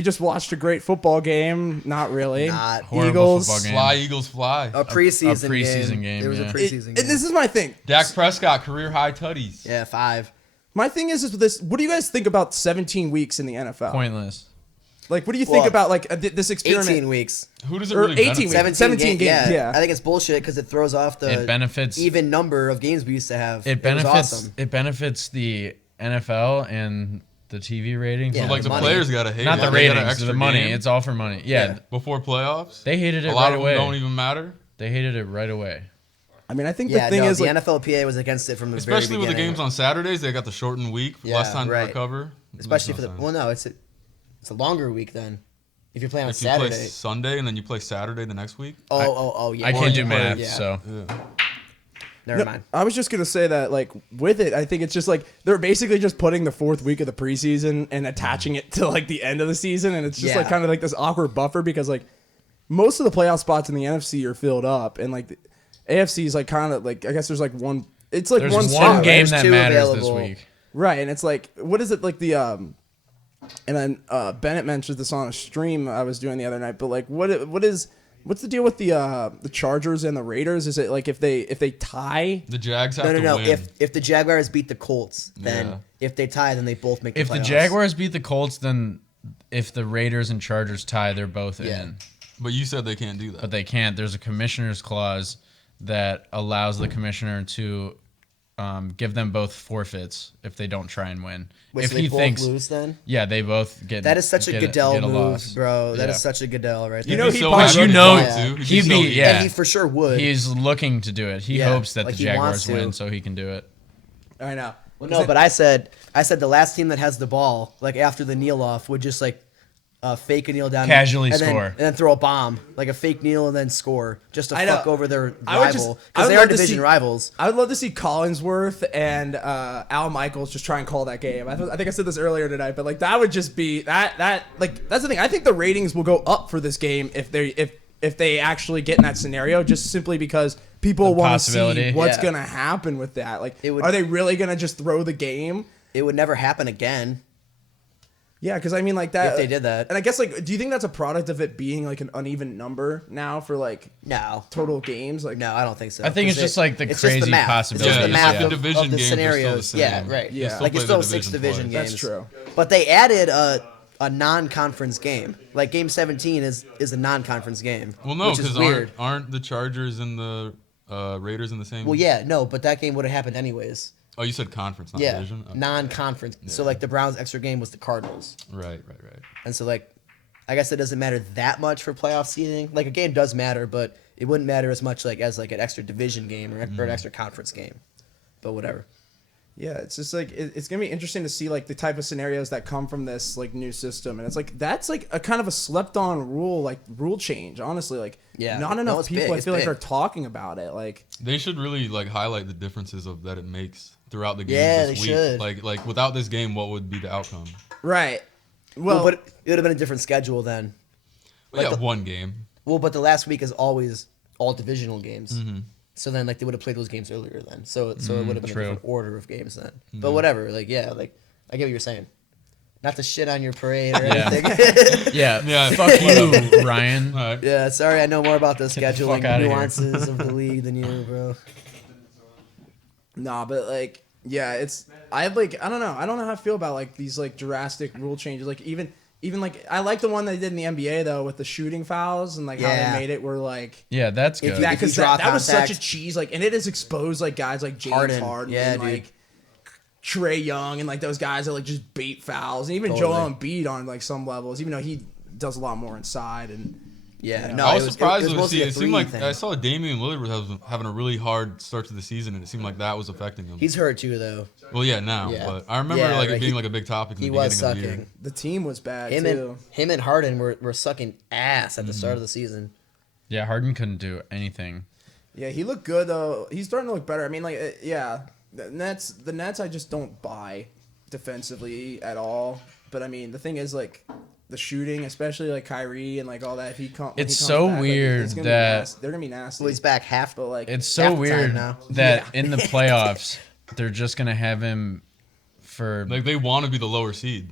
We just watched a great football game. Not really. Not horrible Eagles. football game. Fly, Eagles, fly. A preseason game, There was a yeah. preseason game. And this is my thing. Dak Prescott, career high tutties. Yeah, 5. My thing is with this. What do you guys think about 17 weeks in the NFL? Pointless. Like, what do you think Well, about like this experiment? 18 weeks. Who does it Or really 18 benefit? weeks. 17 games, yeah. I think it's bullshit because it throws off the It benefits even number of games we used to have. It benefits was awesome. it benefits the NFL and the TV ratings. Yeah, But like the money. players gotta hate Not it. the They got an ratings, extra the money. game It's all for money. Yeah, before playoffs. they hated it A lot right of away. them don't even matter. They hated it right away. I mean, I think Yeah, the thing no, is the like, NFLPA was against it from the Especially very with the beginning. games on Saturdays, they got the shortened week, Yeah, less time right. to recover. Especially Makes for no the sense. well, no, it's a longer week then. If you're playing on If you play Saturday. Sunday and then you play Saturday the next week. Oh, yeah. I Or can't you do play- math, yeah. so Yeah. Never mind. I was just gonna say that like with it, I think it's just like they're basically just putting the 4th week of the preseason and attaching it to like the end of the season, and it's just like Yeah. kind of like this awkward buffer because like most of the playoff spots in the NFC are filled up, and like the AFC is like kind of like I guess there's like one. It's like there's one one spot, game There's that 2 matters available. this week. right? And it's like what is it like the and then Bennett mentioned this on a stream I was doing the other night, but like what's the deal with the Chargers and the Raiders? Is it like if they tie? The Jags have No. to win. If the Jaguars beat the Colts, then Yeah. if they tie, then they both make the If the playoffs. Jaguars beat the Colts, then if the Raiders and Chargers tie, they're both Yeah. in. But you said they can't do that. But they can't. There's a commissioner's clause that allows the commissioner to give them both forfeits if they don't try and win. Wait, if so they he both thinks, lose then? yeah, they both get. That is such a Goodell get a move, loss. bro. That is Yeah. such a Goodell right there. You know, He'd be he so probably- happy you to know- do it, too. he'd so be- eager. yeah. And he for sure would. He's looking to do it. He Yeah, hopes that like the he wants Jaguars to. win so he can do it. I know. Well, no, but I said the last team that has the ball, like after the kneel off, would just like fake a kneel down, Casually and then- score. and then throw a bomb, like a fake kneel and then score, just to I know. fuck over their I would just- rival I because would they are love to division see- rivals. I would love to see Collinsworth and Al Michaels just try and call that game. I think I said this earlier tonight, but like that would just be that like that's the thing. I think the ratings will go up for this game if they actually get in that scenario, just simply because people want to see possibility. what's Yeah. gonna happen with that. Like, It would- are they really gonna just throw the game? It would never happen again. Yeah, because I mean, like that. If they did that. and I guess like, do you think that's a product of it being like an uneven number now for like No, total games? Like, no, I don't think so. I think it's 'Cause just like the it's just crazy math. possibilities. It's just the Yeah, math it's like of, the of division the games are still the scenarios. same. Yeah, right. Yeah. Like it's play the still 6 division division play. games. That's true. But they added a non-conference game. Like game 17 is a non-conference game. Well, no, which is because weird. aren't the Chargers and the Raiders in the same? Well, yeah, no, but that game would have happened anyways. Oh, you said conference, not Yeah, division. Oh, non-conference. So like the Browns' extra game was the Cardinals, right. and so like, I guess it doesn't matter that much for playoff seeding. Like a game does matter, but it wouldn't matter as much like as like an extra division game or an extra conference game. But whatever. Yeah, it's just like it's gonna be interesting to see like the type of scenarios that come from this like new system, and it's like that's like a kind of a slept-on rule change. Honestly, like Yeah. not No, enough it's people big, I it's feel like big. are talking about it. Like, They should really like highlight the differences of that it makes throughout the game. Yeah, this they week. should. Like without this game, what would be the outcome? right? Well, but it would have been a different schedule then. Well, Like yeah, the- one game. Well, but the last week is always all divisional games. Mm-hmm. So then, like, they would have played those games earlier then. So it would have been true. a different order of games then. Mm-hmm. But whatever. Like, yeah, like, I get what you're saying. Not to shit on your parade or Yeah. anything. Yeah, Yeah. fuck you, Ryan. All right. Yeah, sorry, I know more about the the scheduling fuck outta here. nuances of the league than you, bro. Nah, but like, yeah, I don't know. I don't know how I feel about like these like drastic rule changes. Like even like I like the one they did in the NBA though with the shooting fouls and like how Yeah. they made it where like. Yeah, that's If good. you- Yeah, If because draw that was such contact. a cheese, like, and it has exposed like guys like James Harden, Harden. Yeah, and dude. like Trey Young, and like those guys that like just bait fouls, and even Totally. Joel Embiid on like some levels, even though he does a lot more inside. And Yeah, Yeah. no, I was it was surprised it was to mostly see. a It seemed three like thing. I saw Damian Lillard was having a really hard start to the season, and it seemed like that was affecting him. He's hurt too, though. Well, yeah, now, Yeah. but I remember Yeah, like right, it being he- like a big topic in He the was beginning of the year. sucking. the team was bad Him too. and Harden were sucking ass at the start of the season. Yeah, Harden couldn't do anything. Yeah, he looked good though. He's starting to look better. I mean, like, yeah, the Nets, I just don't buy defensively at all. But I mean, the thing is, like, the shooting, especially like Kyrie and like all that. If he when It's he comes so back, like, weird it's gonna be that- nasty. They're gonna be nasty. Well, he's back half, But like, It's half so the time weird now. that Yeah. in the playoffs they're just gonna have him for Like they want to be the lower seed.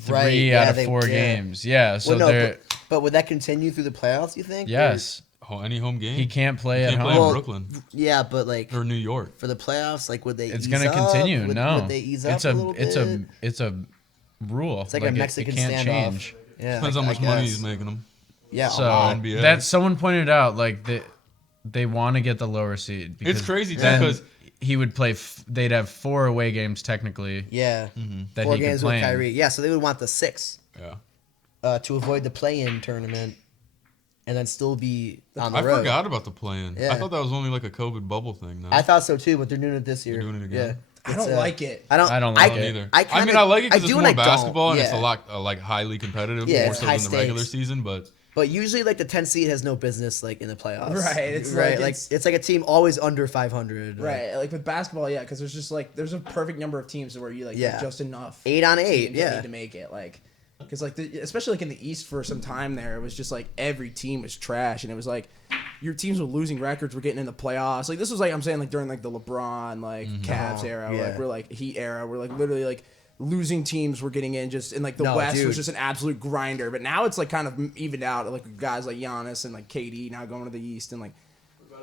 3 out of 4 games. Yeah, so they're but would that continue through the playoffs? You think? yes. Any home game. He can't play at Can't play home. in Brooklyn Yeah, but like or New York. for the playoffs, like would they? It's going to continue. Would they ease up a little bit? It's a rule. It's like a Mexican it can't standoff. change. Yeah, Depends how much money he's making them. Yeah, So NBA. that someone pointed out, like they want to get the lower seed. Because It's crazy too then because he would play. They'd have 4 away games technically. yeah, That 4 he could games play with in. Kyrie. Yeah, so they would want the 6 to avoid the play-in tournament, and then still be on the I road. forgot about the play-in. Yeah. I thought that was only like a COVID bubble thing. No? I thought so too, but they're doing it this year. They're doing it again? Yeah. I don't like it. I don't I like don't it. either. I mean, I like it I because it's do more and I don't. basketball and it's a Yeah. lot like highly competitive, Yeah, more it's so high than the regular stakes. season. But But usually, like the 10 seed has no business like in the playoffs. Right, it's right. like It's like a team always under 500. Right, like with basketball, yeah, because there's just like there's a perfect number of teams where you like Yeah. have just enough 8 on 8. teams that Yeah. need to make it, like because like especially like in the East for some time there, it was just like every team was trash, and it was like your teams with losing records were getting in the playoffs. Like this was like I'm saying like during like the LeBron like Cavs era, yeah. like we're like Heat era, we're like literally like losing teams were getting in just in like the No, West dude. was just an absolute grinder, but now it's like kind of evened out. Like guys like Giannis and like KD now going to the East and like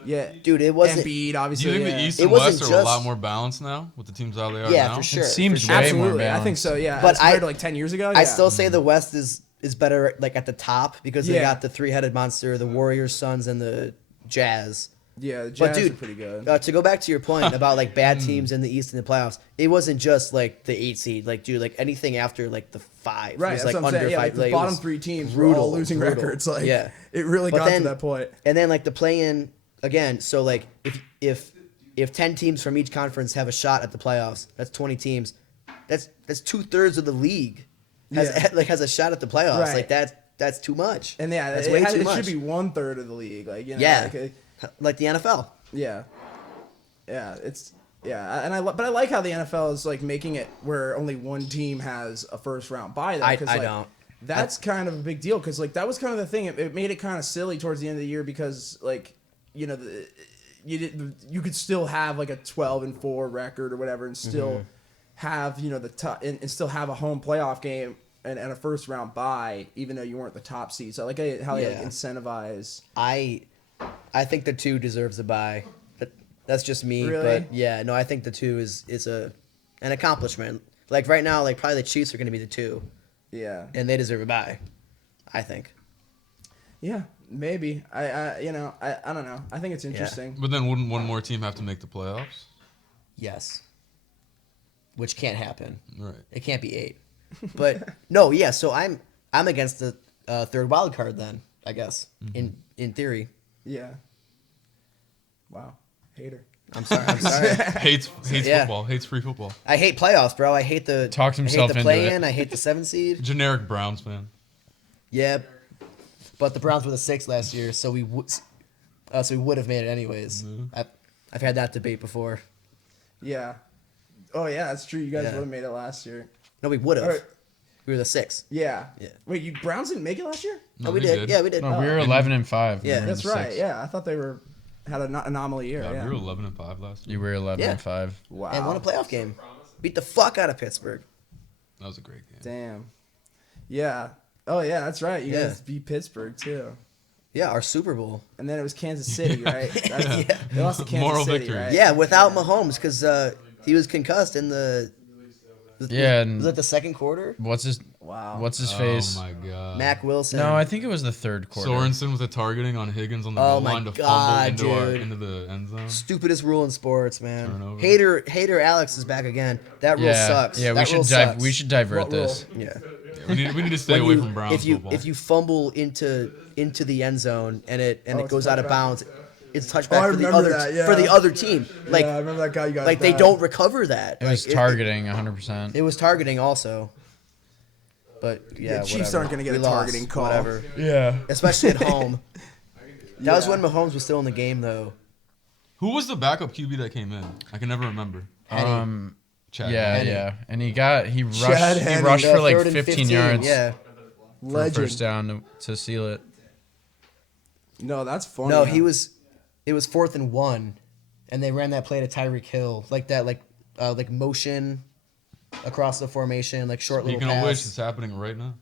yeah, Dude, it wasn't. Embiid do obviously. you think yeah. the East It and wasn't West are a lot just- more balanced now with the teams how they are Yeah, now? for sure. It seems for sure. way more Absolutely, I balanced. think so. Yeah, But as compared I- to like 10 years ago. I yeah. still say the West is better like at the top because they Yeah. got the 3-headed monster, the Warriors, Suns, and the Jazz. Yeah, the But Jazz dude, are pretty good. to go back to your point about like bad teams in the East in the playoffs, it wasn't just like the 8 seed. Like, dude, like anything after like the 5 Right, was that's like what I'm under saying. Yeah, 5. like the it bottom was 3 teams were all losing brutal. records. Like, Yeah. it really But got then- to that point. And then like the play-in again. So like if 10 teams from each conference have a shot at the playoffs, that's 20 teams. That's 2/3 of the league has Yeah. has a shot at the playoffs. Right. Like that's too much. And yeah, that's it, way has- too it much. should be 1/3 of the league. Like, you know, Yeah. like, the NFL. yeah, it's and but I like how the NFL is like making it where only one team has a first round bye. Though, I 'cause, I like, don't. That's kind of a big deal because like that was kind of the thing. It made it kind of silly towards the end of the year because like you know you could still have like a 12-4 record or whatever and still have you know the top and still have a home playoff game and a first round bye even though you weren't the top seed. So I like how they like, Yeah. incentivize. I think the 2 deserves a bye. That's just me. Really? But yeah, no, I think the 2 is an accomplishment. Like right now, like probably the Chiefs are going to be the 2, Yeah. and they deserve a bye. I think. Yeah. Maybe I you know I don't know. I think it's interesting. But then wouldn't one more team have to make the playoffs? Yes. Which can't happen. Right. It can't be 8. But no, yeah. So I'm against the 3rd wild card then. I guess in theory. Yeah. Wow. Hater. I'm sorry. I'm sorry. Hates Yeah. football. Hates free football. I hate playoffs, bro. I hate the Talked himself I hate the into it. play-in. I hate the 7 seed. Generic Browns fan. Yeah, but the Browns were the 6 last year, so we would have made it anyways. I've had that debate before. Yeah. Oh yeah, that's true. You guys Yeah. would have made it last year. No, we would have. Or- We were the 6. Yeah. Yeah. Wait, you Browns didn't make it last year? No, we did. Yeah, we did. No, we were 11-5. Yeah. We were That's the right. 6th. Yeah, I thought they had an anomaly year. Yeah, Yeah. we were 11-5 last year. You were 11-5. Wow. And won a playoff game. Beat the fuck out of Pittsburgh. That was a great game. Damn. Yeah. Oh yeah, that's right. You Yeah. guys beat Pittsburgh too. Yeah, our Super Bowl. And then it was Kansas City, right? That's, Yeah. They lost to Kansas Moral City, victory. right? Yeah, without Mahomes because he was concussed in the. Yeah, and- Was it the second quarter? What's his Wow. What's his face? Oh my god. Mac Wilson. No, I think it was the 3rd quarter. Sorensen with a targeting on Higgins on the Oh goal my line to God, fumble dude. into the end zone. Stupidest rule in sports, man. Turnover. Hater Alex is back again. That rule Yeah, sucks. yeah. That rule sucks. We should divert What rule? this. Yeah. Yeah, we need to stay When away you- from Browns if you football. if you fumble into the end zone and it it's goes out of touchback. bounds, it's Oh, I touchback for the remember other that, yeah. for the other team. Like yeah, I remember that guy you guys. like they died. don't recover that. It was Like, targeting 100%. It was targeting also. But yeah, Chiefs whatever. aren't gonna get We a lost, targeting call. Whatever. Yeah. Especially at home. That was Yeah. when Mahomes was still in the game though. Who was the backup QB that came in? I can never remember. Chad. Yeah, Henny. yeah. And he rushed Henny. rushed The for like 3rd and 15 yards Yeah. for a Legend. first down to seal it. No, that's funny. No, huh? it was 4th and 1, and they ran that play to Tyreek Hill, like that, like motion, across the formation, like short Speaking little of pass. which, it's happening right now.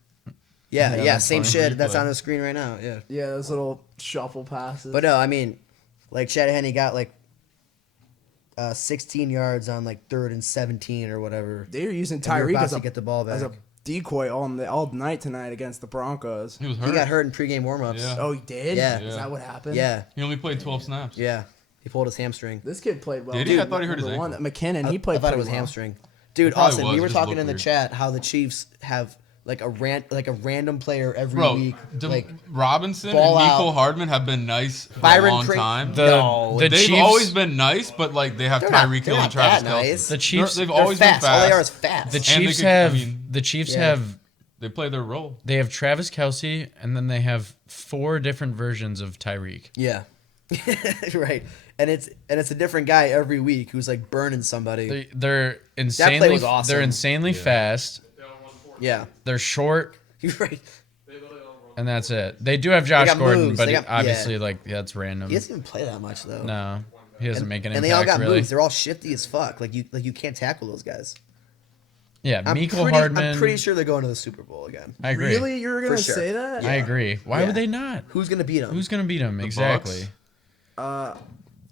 Yeah, Yeah, same that's shit. funny. That's on the screen right now. Yeah. Yeah, those little shuffle passes. But no, I mean, like Shanahan, he got like 16 yards on like 3rd and 17 or whatever. they were using And we were Tyreek about as to a, get the ball as a back. decoy all night tonight against the Broncos. He was hurt. He got hurt in pregame warmups. Yeah. Oh, he did? Yeah. Is that what happened? Yeah, He only played 12 snaps. yeah. He pulled his hamstring. This kid played well. Did he? Dude, I thought he hurt his number one, ankle. McKinnon, he I played thought it pretty was well. hamstring. Dude, probably Austin, was, we were it just talking looked in the weird. chat how the Chiefs have like a random player every Bro, week. Like Robinson and ball Nico out. Hardman have been nice for Byron a long Pring- time. No, the They've Chiefs, always been nice, but like they have they're not, Tyreek they're Hill and not Travis that Kelce. nice. the Chiefs, They've They're always been fast. All they are is fast. fast. the And Chiefs they could- have I mean, the Chiefs Yeah. have They play their role. they have Travis Kelce, and then they have 4 different versions of Tyreek. Yeah. Right. And it's a different guy every week who's like burning somebody. They're insanely was awesome. they're insanely fast. Yeah. They're short, You're right. and that's it. They do have Josh got Gordon, moves. but They got- obviously, yeah. like that's random. He doesn't even play that much though. No, he doesn't make an and impact they all got really. moves. They're all shifty as fuck. Like you can't tackle those guys. Yeah, Mecole I'm Hardman. pretty sure they're going to the Super Bowl again. I agree. Really? You were going to sure. say that? I agree. Why Yeah. would they not? Who's gonna beat them? Who's gonna beat them The exactly? Bucks?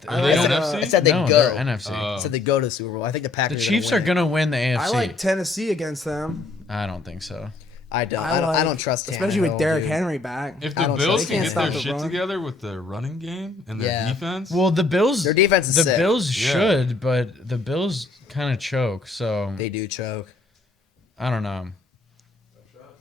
I Are they like, NFC? I said they No, go. they're NFC. I said they go to the Super Bowl. I think the The Packers. Chiefs are gonna win the AFC. I like Tennessee against them. I don't think so. I don't. I don't trust. especially with Tannehill, Derrick dude. Henry back. If I the don't Bills trust They can can't get their stop the shit run. together with their running game and their Yeah. defense, Well, the Bills. Their defense is the sick. Bills Yeah. should, but the Bills kind of choke. So They do choke. I don't know.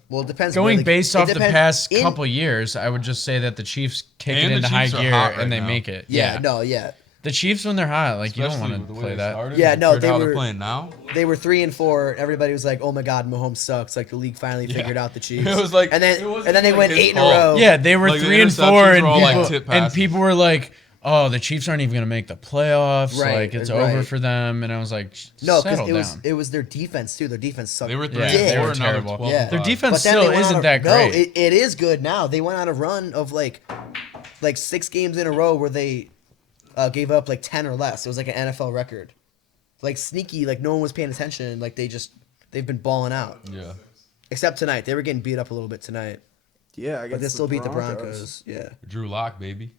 Well, it depends. Going where based it off the depends- past in- couple years, I would just say that the Chiefs kick And it the into high Chiefs are gear hot and right they now. make it. Yeah. No. Yeah. The Chiefs when they're hot, like you don't especially want with to the way play they that. started, Yeah, no, compared to they how were- they're playing now. They were 3-4. Everybody was like, "Oh my God, Mahomes sucks." Like the league finally figured out the Chiefs. It was like- and then it wasn't and then they like went his 8 in a fault. row. Yeah, they were Like, the 3 and interceptions 4, and were all, like, people, tip and passes. people were like, "Oh, the Chiefs aren't even gonna make the playoffs. Right, Like it's right. over for them." And I was like, No, because settle it was down. it was their defense too. Their defense sucked. They were 3 Yeah, and they 4, were and now they're terrible. 12 Yeah. and Their 5. defense But then still they went isn't on a, that No, great. it is good now. They went on a run of like 6 games in a row where they gave up like 10 or less. It was like an NFL record. Like sneaky, like no one was paying attention. Like they've been balling out. Yeah. Except tonight, they were getting beat up a little bit tonight, Yeah, I guess but they still beat the Broncos. Yeah, Drew Lock, baby.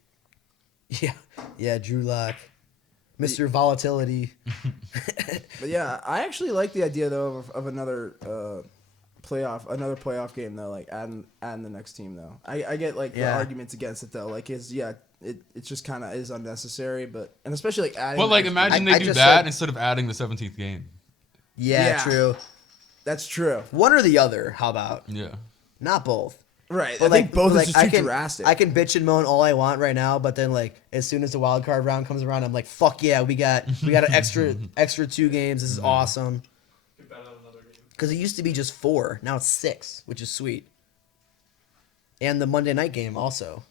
yeah. Drew Lock, Mr. Volatility. But yeah, I actually like the idea though of another playoff game though, like adding the next team though. I get like the Yeah. arguments against it though, like it's just kind of is unnecessary, but and especially like adding. But like, the- imagine I they do just that said- instead of adding the 17th game. Yeah, Yeah. true. That's true, One or the other. How about Yeah. not both? right? But I think both but is just I too can, drastic. I can bitch and moan all I want right now, but then like as soon as the wild card round comes around, I'm like, fuck yeah, we got an extra 2 games. This is awesome. Because it used to be just 4, now it's 6, which is sweet. And the Monday night game also.